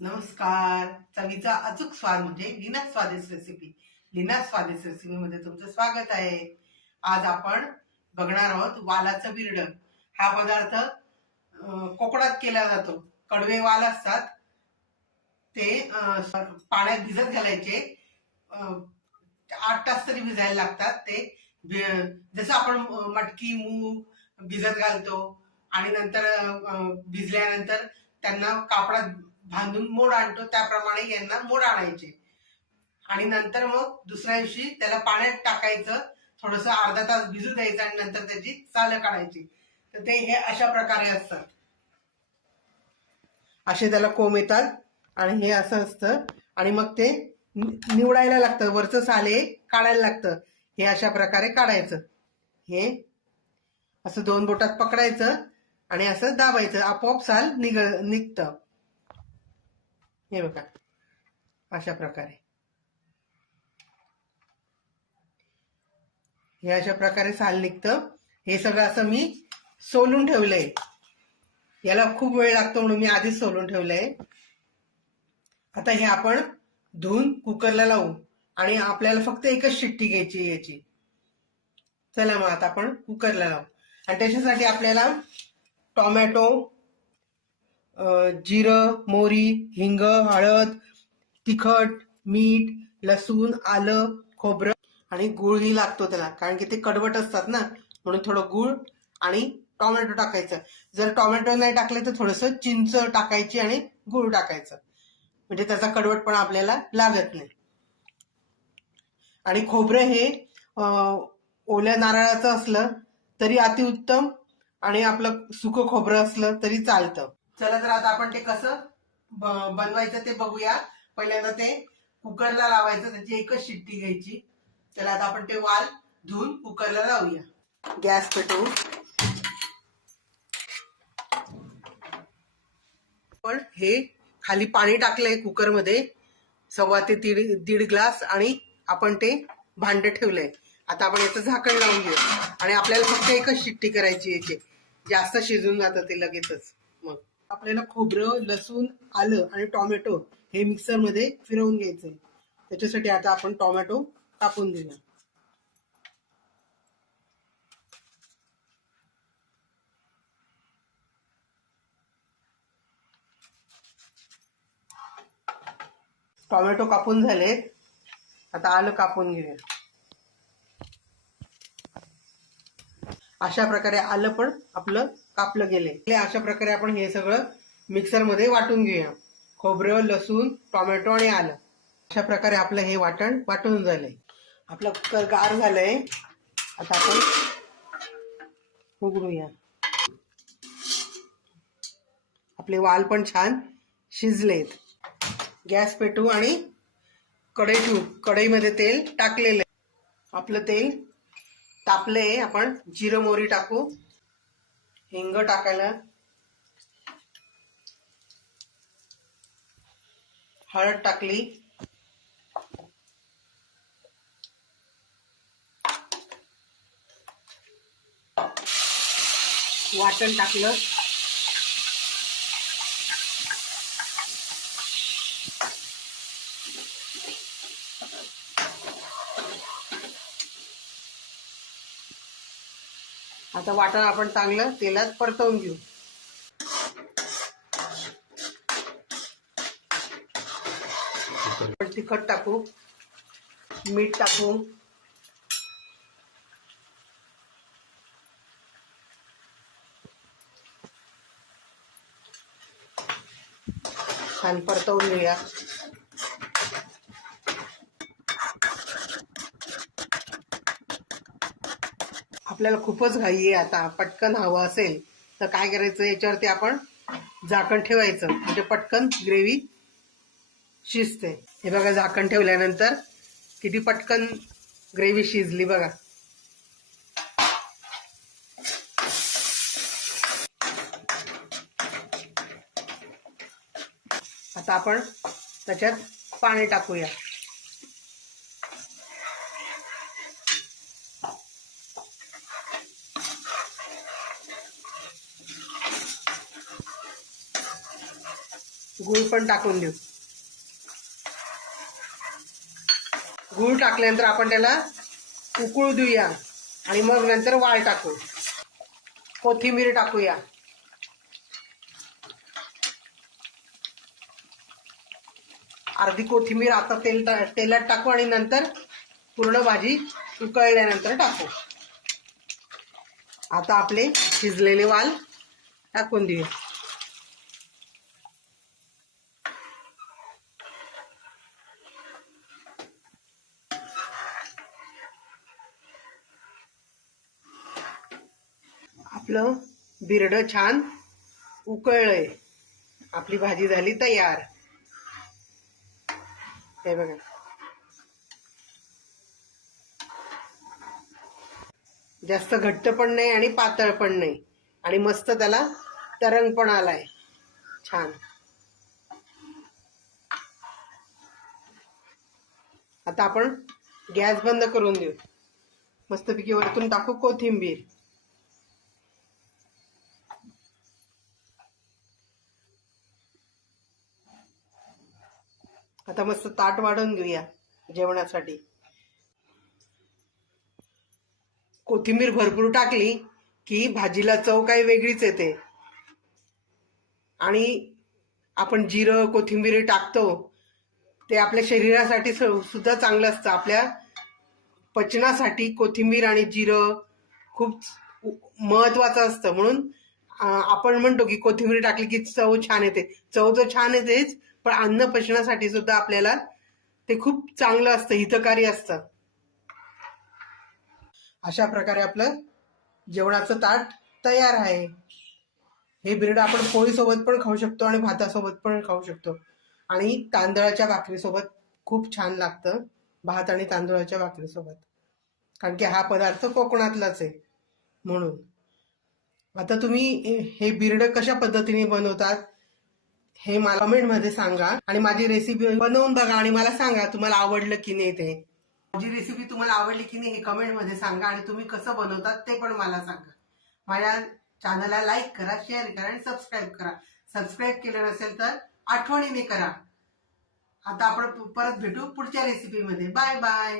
नमस्कार. चवीचा अचूक स्वाद म्हणजे लीना स्वादिष्ट रेसिपी. लीना स्वादिष्ट रेसिपी मध्ये तुमचं स्वागत आहे. आज आपण बघणार आहोत वालाचं बिरडं. हा पदार्थ कोकणात केला जातो. कडवे वाल असतात ते पाण्यात भिजत घालायचे. 8 तास तरी भिजायला लागतात ते. जसं आपण मटकी मूग भिजत घालतो आणि नंतर भिजल्यानंतर त्यांना कापडात बांधून मोड आणतो, त्याप्रमाणे यांना मोड आणायचे आणि नंतर मग दुसऱ्या दिवशी त्याला पाण्यात टाकायचं, थोडस अर्धा तास भिजू द्यायचं आणि नंतर त्याची सालं काढायची. तर ते हे अशा प्रकारे असतात. असे त्याला कोंब येतात आणि हे असं असतं आणि मग ते निवडायला लागतं, वरचं साले काढायला लागतं. हे अशा प्रकारे काढायचं. हे असं 2 बोटात पकडायचं आणि असं दाबायचं, आपोआप साल निघतं. हे बघा अशा प्रकारे. हे अशा प्रकारे साल निघतं. हे सगळं असं मी सोलून ठेवलंय. याला खूप वेळ लागतो म्हणून मी आधीच सोलून ठेवलंय. आता हे आपण धुवून कुकरला लावू आणि आपल्याला फक्त एकच शिट्टी घ्यायची याची. चला मग आता आपण कुकरला लावू आणि त्याच्यासाठी आपल्याला टोमॅटो, जिरं, मोहरी, हिंग, हळद, तिखट, मीठ, लसूण, आलं, खोबरं आणि गुळही लागतो त्याला, कारण की ते कडवट असतात ना, म्हणून थोडं गुळ आणि टोमॅटो टाकायचं. जर टोमॅटो नाही टाकले तर थोडंसं चिंच टाकायची आणि गुळ टाकायचं, म्हणजे त्याचा कडवटपणा आपल्याला लागत नाही. आणि खोबरं हे ओल्या नारळाचं असलं तरी अतिउत्तम आणि आपलं सुकं खोबरं असलं तरी चालतं. चला तर आता आपण ते कसं बनवायचं ते बघूया. पहिल्यांदा ते कुकरला लावायचं, त्याची एकच शिट्टी घ्यायची. चला आता आपण ते वाल धुवून कुकरला लावूया. गॅस पेटवू. पण हे खाली पाणी टाकलंय कुकरमध्ये, 1.25 ते 1.5 ग्लास, आणि आपण ते भांड ठेवलंय. आता आपण याचं झाकण लावून घेऊ आणि आपल्याला फक्त एकच शिट्टी करायची याची. जास्त शिजून जातं ते लगेचच. मग आपल्याला खोबरं, लसूण, आलं आणि टोमॅटो हे मिक्सर मध्ये फिरवून घ्यायचंय. त्याच्यासाठी आता आपण टोमॅटो कापून घेऊया. टोमॅटो कापून झालेत. आता आलं कापून घेऊया. अशा प्रकारे आलं पण आपलं कापलं गेलंय. अशा प्रकारे आपण हे सगळं मिक्सर मध्ये वाटून घेऊया. खोबरं, लसूण, टोमॅटो आणि आलं. अशा प्रकारे आपलं हे वाटून झालंय. आपलं कुकर गार झालंय. आता आपण उघडूया. आपले वाल पण छान शिजलेत. गॅस पेटवू आणि कढई ठेवू. कढईमध्ये तेल टाकलेलं आहे. आपलं तेल तापलंय. आपण जिरं, मोहरी टाकू. हिंग टाकायला, हळद टाकली, वाटण टाकलं, आता वाटण आपण चांगलं तेलात परतवून घेऊ. तिखट टाकू, मीठ टाकू, छान परतवून घेऊया. आपल्याला खूपच घाई आहे, आता पटकन हवं असेल तर काय करायचं, याच्यावरती आपण झाकण ठेवायचं, म्हणजे पटकन ग्रेव्ही शिजते. हे बघा, झाकण ठेवल्यानंतर किती पटकन ग्रेव्ही शिजली बघा. आता आपण त्याच्यात पाणी टाकूया. गूळ पण टाकून देऊ. गूळ टाकल्यानंतर आपण त्याला उकळू देऊया आणि मग नंतर वाळ टाकू. कोथिंबीर टाकूया. अर्धी कोथिंबीर आता तेलात टाकू आणि नंतर पूर्ण भाजी उकळल्यानंतर टाकू. आता आपले शिजलेले वाल टाकून देऊया. आपलं बिरडं छान उकळलंय. आपली भाजी झाली तयार. हे बघा, जास्त घट्ट पण नाही आणि पातळ पण नाही आणि मस्त त्याला तरंग पण आलाय छान. आता आपण गॅस बंद करून देऊ. मस्तपैकी वरतून टाकू कोथिंबीर. आता मस्त ताट वाढवून घेऊया जेवणासाठी. कोथिंबीर भरपूर टाकली की भाजीला चव काही वेगळीच येते. आणि आपण जिरं कोथिंबीर टाकतो ते आपल्या शरीरासाठी सुद्धा चांगलं असतं. आपल्या पचनासाठी कोथिंबीर आणि जिरं खूप महत्वाचं असतं. म्हणून आपण म्हणतो की कोथिंबीर टाकली की चव छान येते. चव तर छान येतेच, पण अन्न पचनासाठी सुद्धा आपल्याला ते खूप चांगलं असतं, हितकारी असतं. अशा प्रकारे आपलं जेवणाचं ताट तयार आहे. हे बिरडं आपण पोळीसोबत पण खाऊ शकतो आणि भातासोबत पण खाऊ शकतो आणि तांदळाच्या भाकरीसोबत खूप छान लागतं. भात आणि तांदळाच्या भाकरीसोबत, कारण की हा पदार्थ कोकणातलाच आहे म्हणून. आता तुम्ही हे बिरडं कशा पद्धतीने बनवतात हे मला कमेंटमध्ये सांगा आणि माझी रेसिपी बनवून बघा आणि मला सांगा तुम्हाला आवडलं की नाही ते. माझी रेसिपी तुम्हाला आवडली की नाही हे कमेंटमध्ये सांगा आणि तुम्ही कसं बनवतात ते पण मला सांगा. माझ्या चॅनलला लाईक करा, शेअर करा आणि सबस्क्राईब करा. सबस्क्राईब केलं नसेल तर आठवणीने करा. आता आपण परत भेटू पुढच्या रेसिपीमध्ये. Bye bye.